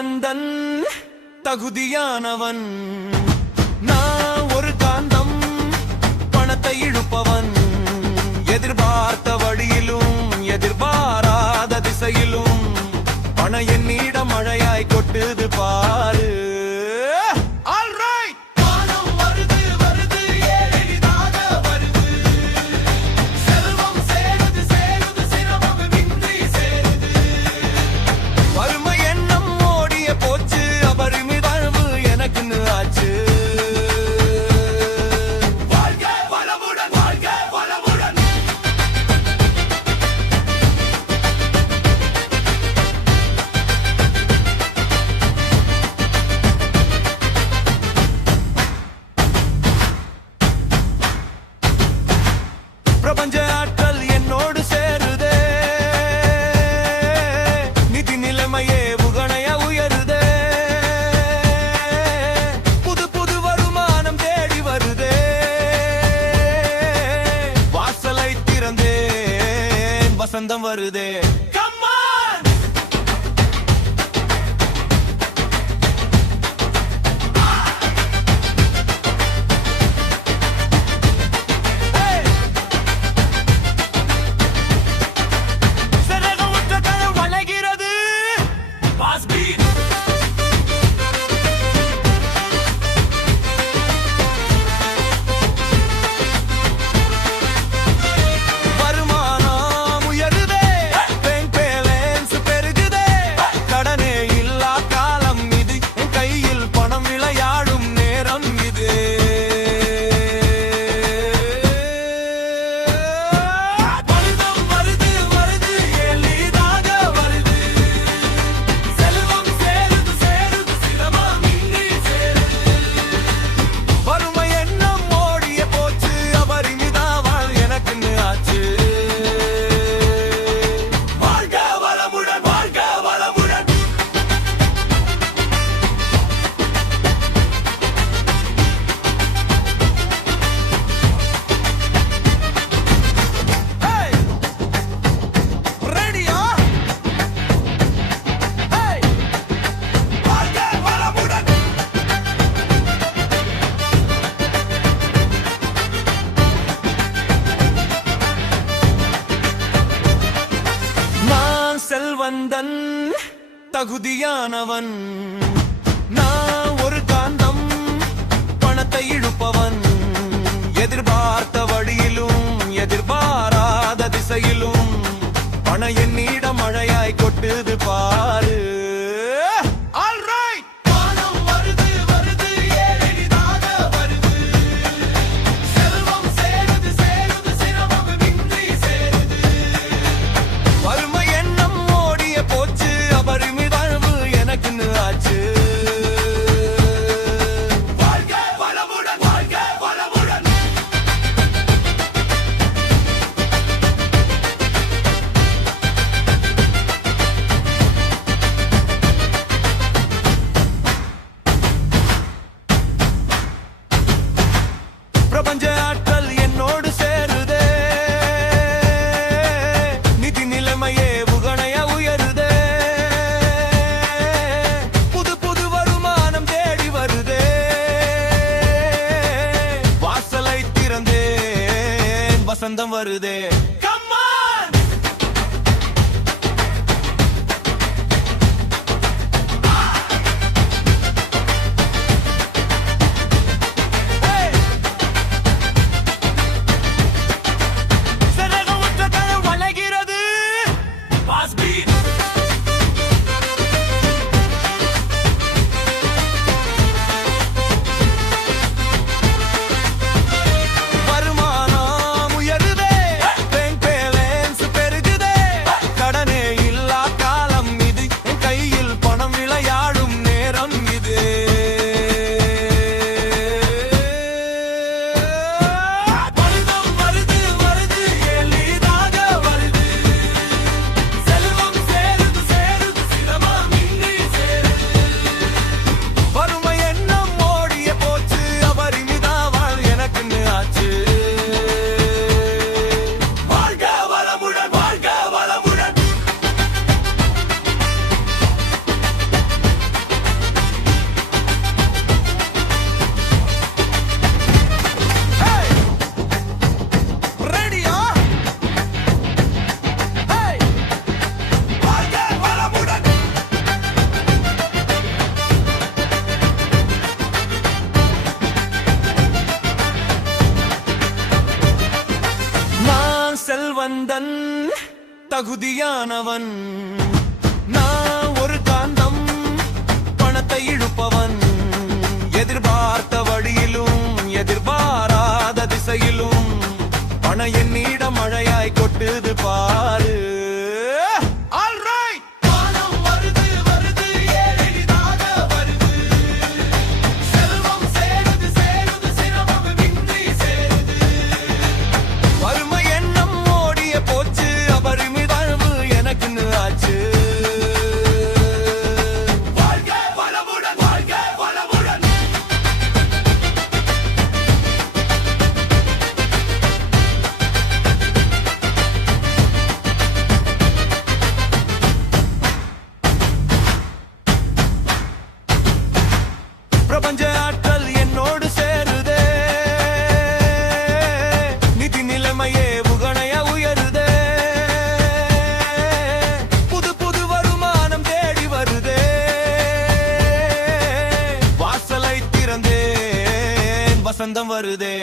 செல்வந்தன் தகுதியானவன் நான் ஒரு காந்தம் பணத்தை இழுப்பவன் எதிர்பார்த்த வழியிலும் எதிர்பாராத திசையிலும் பண என்னிடம் மழையாய் கொட்டுது பாரு பிரபஞ்ச ஆற்றல் என்னோடு சேருதே நிதி நிலைமையே புகணைய உயருதே புது புது வருமானம் தேடி வருதே வாசலை திறந்தேன் வசந்தம் வருதே செல்வந்தன் தகுதியானவன் நான் ஒரு காந்தம் பணத்தை இழுப்பவன் எதிர்பார்த்த வழியிலும் எதிர்பாராத திசையிலும் பண என்னிடம் மழையாய் கொட்டுது பாரு தகுதியானவன். நான் ஒரு காந்தம், பணத்தை இழுப்பவன். எதிர்பார்த்த வழியிலும் எதிர்பாராத திசையிலும் பணம் என்னிடம் மழையாய் கொட்டுது பாரு. பிரபஞ்ச ஆற்றல் என்னோடு சேருதே, நிதி நிலைமையே உகணைய உயருதே. புது புது வருமானம் தேடி வருதே, வாசலை திறந்தேன் வசந்தம் வருதே.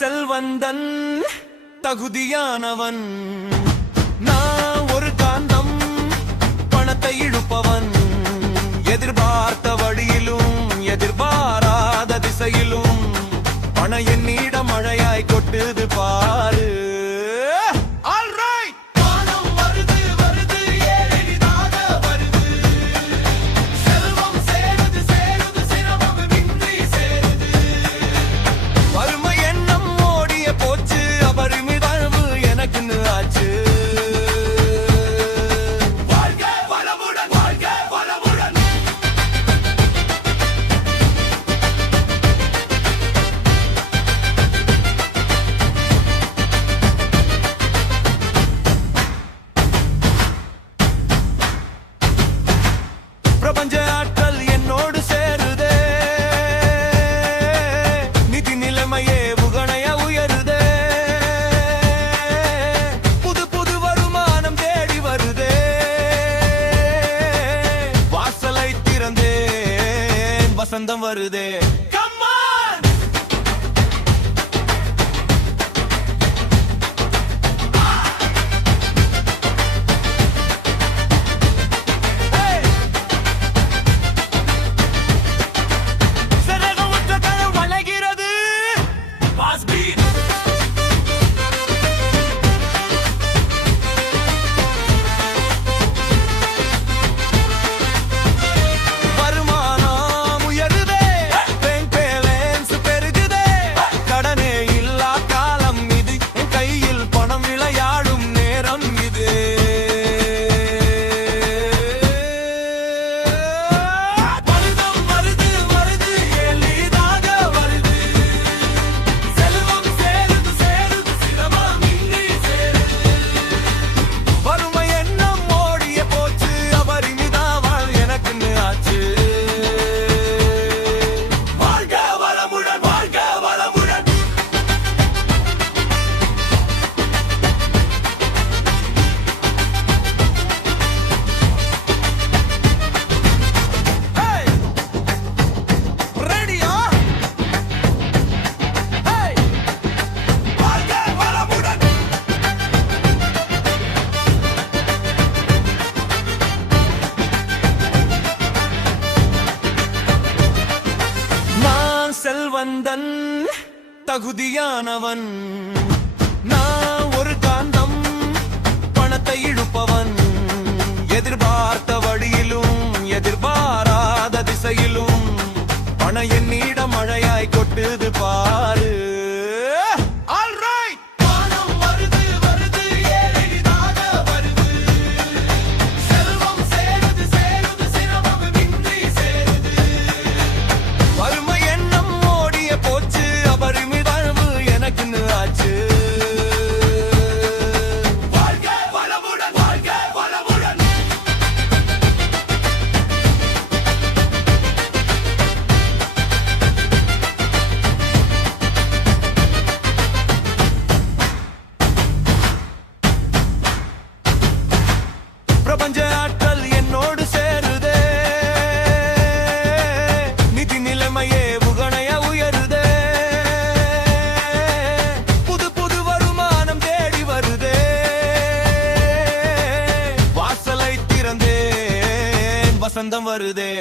செல்வந்தன் தகுதியானவன். நான் ஒரு காந்தம், பணத்தை இழுப்பவன். எதிர்பார்த்த வழியிலும் எதிர்பாராத திசையிலும் பணம் என்னிடம் மழையாய் கொட்டுது பாரு. பிரபஞ்ச ஆற்றல் என்னோடு சேருதே, நிதி நிலைமையே உகணைய உயருதே. புது புது வருமானம் தேடி வருதே, வாசலை திறந்தேன் வசந்தம் வருதே. வருமானம் உயருதே, தகுதியானவன். நான் ஒரு காந்தம், பணத்தை இழுப்பவன். எதிர்பார்த்த வழியிலும் எதிர்பாராத திசையிலும் பண என்னிடம் மழையாய் கொட்டுது பாரு. பிரபஞ்ச ஆற்றல் என்னோடு சேருதே, நிதி நிலைமையே புகணைய உயருதே. புது புது வருமானம் தேடி வருதே, வாசலை திறந்தேன் வசந்தம் வருதே.